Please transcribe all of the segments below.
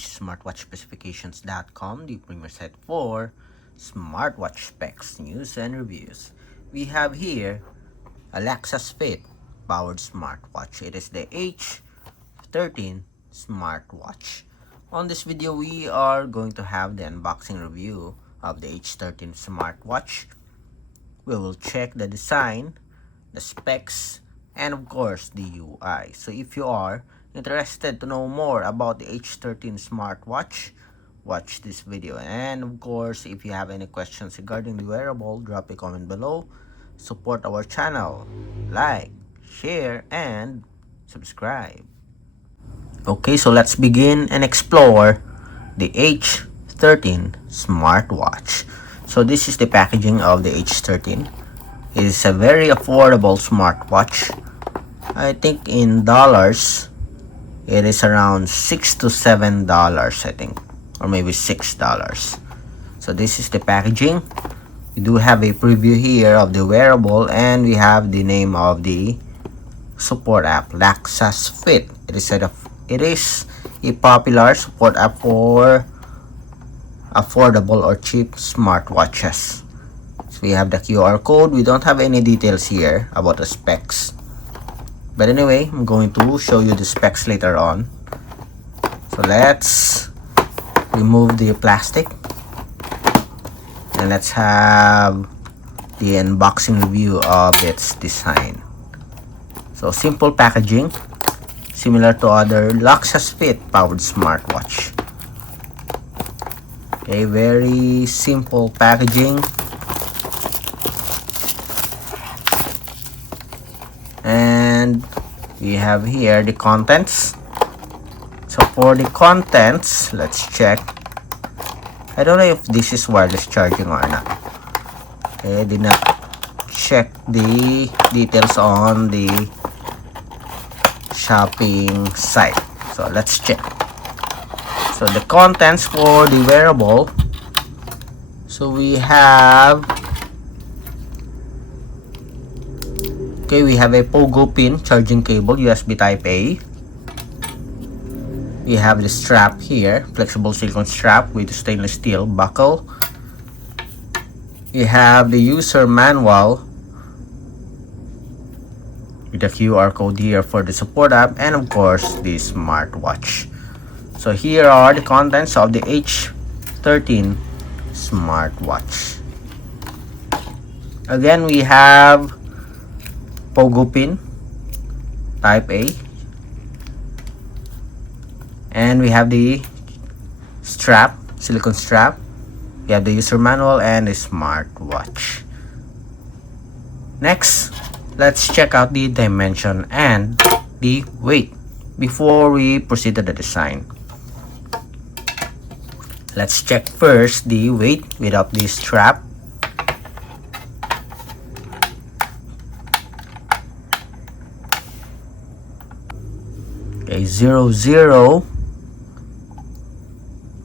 H13 Smartwatch Specifications.com, the premier site for smartwatch specs, news, and reviews. We have here a Laxasfit powered smartwatch. It is the H13 Smartwatch. On this video, we are going to have the unboxing review of the H13 Smartwatch. We will check the design, the specs, and of course the UI. So if you are interested to know more about the H13 smartwatch, watch this video. And of course, if you have any questions regarding the wearable, drop a comment below. Support our channel, like, share, and subscribe. Okay, so let's begin and explore the H13 smartwatch. So this is the packaging of the H13. It is a very affordable smartwatch. I think in dollars, it is around $6 to $7, I think, or maybe $6. So this is the packaging. We do have a preview here of the wearable, and we have the name of the support app, Laxasfit. It is a popular support app for affordable or cheap smartwatches. So we have the QR code. We don't have any details here about the specs, but anyway, I'm going to show you the specs later on. So let's remove the plastic and let's have the unboxing review of its design. So simple packaging, similar to other Laxasfit powered smartwatch. Okay, very simple packaging. And we have here the contents. So for the contents, let's check. I don't know if this is wireless charging or not. Okay, I did not check the details on the shopping site. So let's check. So the contents for the wearable. So we have we have a pogo pin, charging cable, USB type A. We have the strap here, flexible silicone strap with stainless steel buckle. We have the user manual with the QR code here for the support app, and of course the smartwatch. So here are the contents of the H13 smartwatch. Again, we have pogo pin type A, and we have the strap, silicone strap. We have the user manual and the smartwatch. Next, let's check out the dimension and the weight before we proceed to the design. Let's check first the weight without the strap. Okay, 0,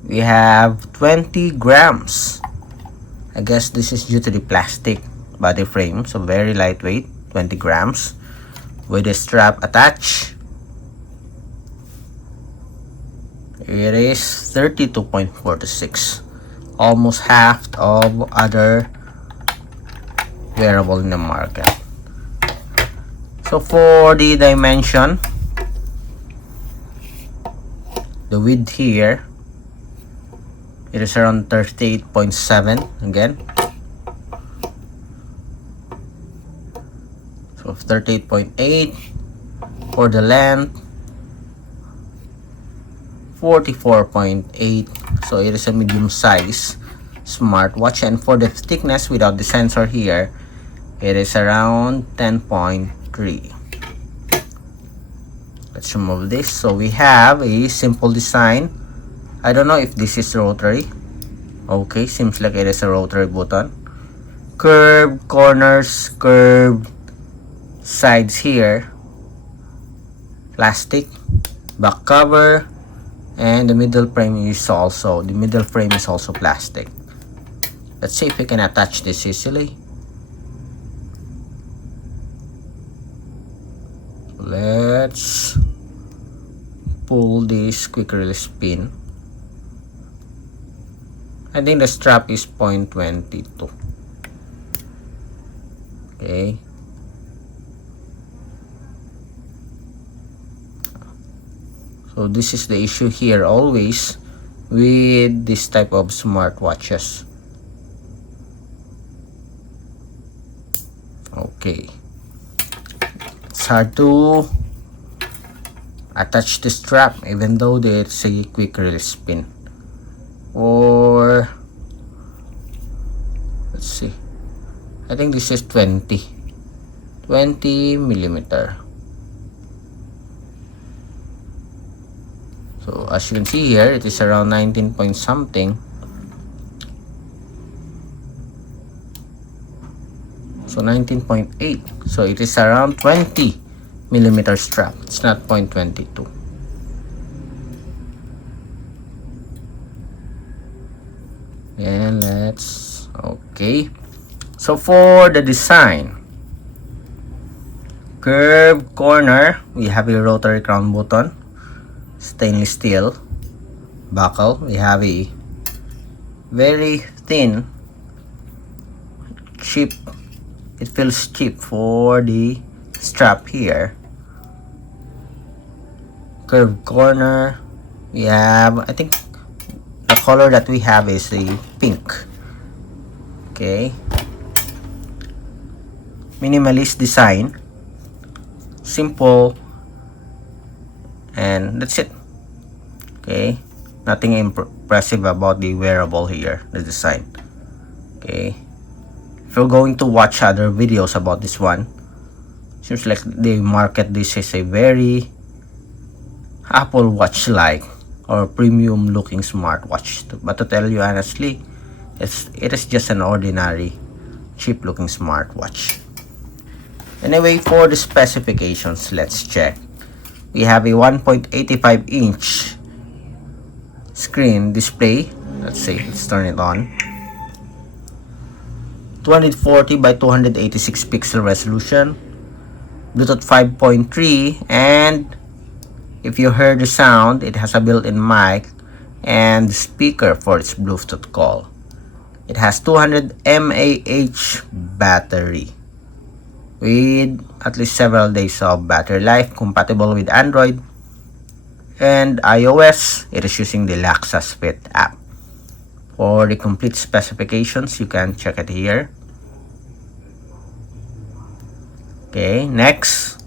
we have 20 grams. I guess this is due to the plastic body frame, so very lightweight, 20 grams. With the strap attached, it is 32.46, almost half of other wearable in the market. So for the dimension, the width here, it is around 38.7 again. So 38.8 for the length, 44.8. So it is a medium size smartwatch, and for the thickness without the sensor here, it is around 10.3. Let's remove this. So we have a simple design. I don't know if this is rotary. Okay, seems like it is a rotary button. Curved corners, curved sides here. Plastic back cover, and the middle frame is also plastic. Let's see if we can attach this easily. Let's pull this quick release pin. I think the strap is 0.22. Okay. So this is the issue here always with this type of smartwatches. Okay. It's hard to attach the strap even though there's a quick release pin. Or let's see, I think this is 20 millimeter. So as you can see here, it is around 19 point something. So 19.8. So it is around 20 millimeter strap. It's not 0.22. And let's, okay. So for the design, curved corner, we have a rotary crown button, stainless steel buckle. We have a very thin, cheap, it feels cheap for the strap here. Curved corner, we have, I think the color that we have is a pink. Okay, minimalist design, simple, and that's it. Okay, nothing impressive about the wearable here, the design. Okay, if you're going to watch other videos about this one, seems like they market this as a very Apple Watch like or premium looking smartwatch, but to tell you honestly, it is just an ordinary cheap looking smartwatch. Anyway, for the specifications, let's check. We have a 1.85 inch screen display. Let's see, let's turn it on. 240 by 286 pixel resolution, Bluetooth 5.3, and if you heard the sound, it has a built-in mic and speaker for its Bluetooth call. It has 200 mAh battery with at least several days of battery life, compatible with Android and iOS. It is using the Laxasfit app. For the complete specifications, you can check it here. Okay, next,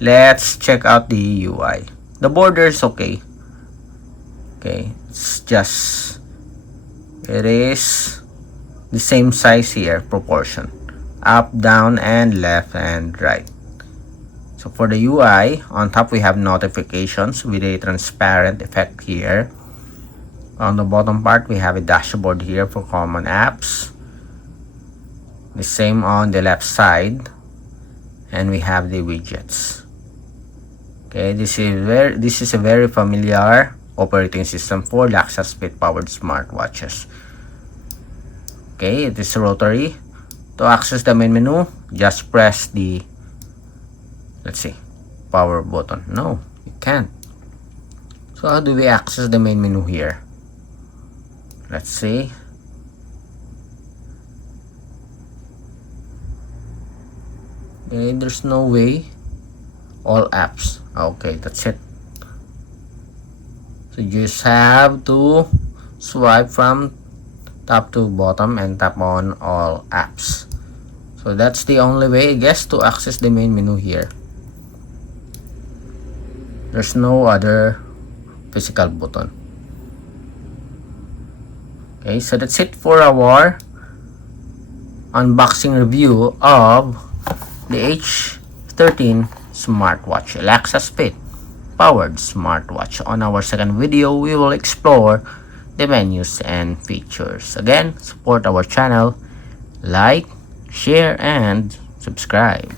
let's check out the UI. The border is okay. Okay, it's just, it is the same size here, proportion, up, down, and left and right. So for the UI, on top we have notifications with a transparent effect here. On the bottom part, we have a dashboard here for common apps. The same on the left side. And we have the widgets. Okay, this is a very familiar operating system for Laxasfit powered smartwatches. Okay, it is rotary. To access the main menu, just press the, let's see, power button. No, you can't. So how do we access the main menu here? Let's see. Okay, there's no way. All apps. Okay, that's it. So you just have to swipe from top to bottom and tap on all apps. So that's the only way, I guess, to access the main menu here. There's no other physical button. Okay, so that's it for our unboxing review of the H13 Smartwatch, Laxasfit powered smartwatch. On our second video, we will explore the menus and features. Again, support our channel, like, share, and subscribe.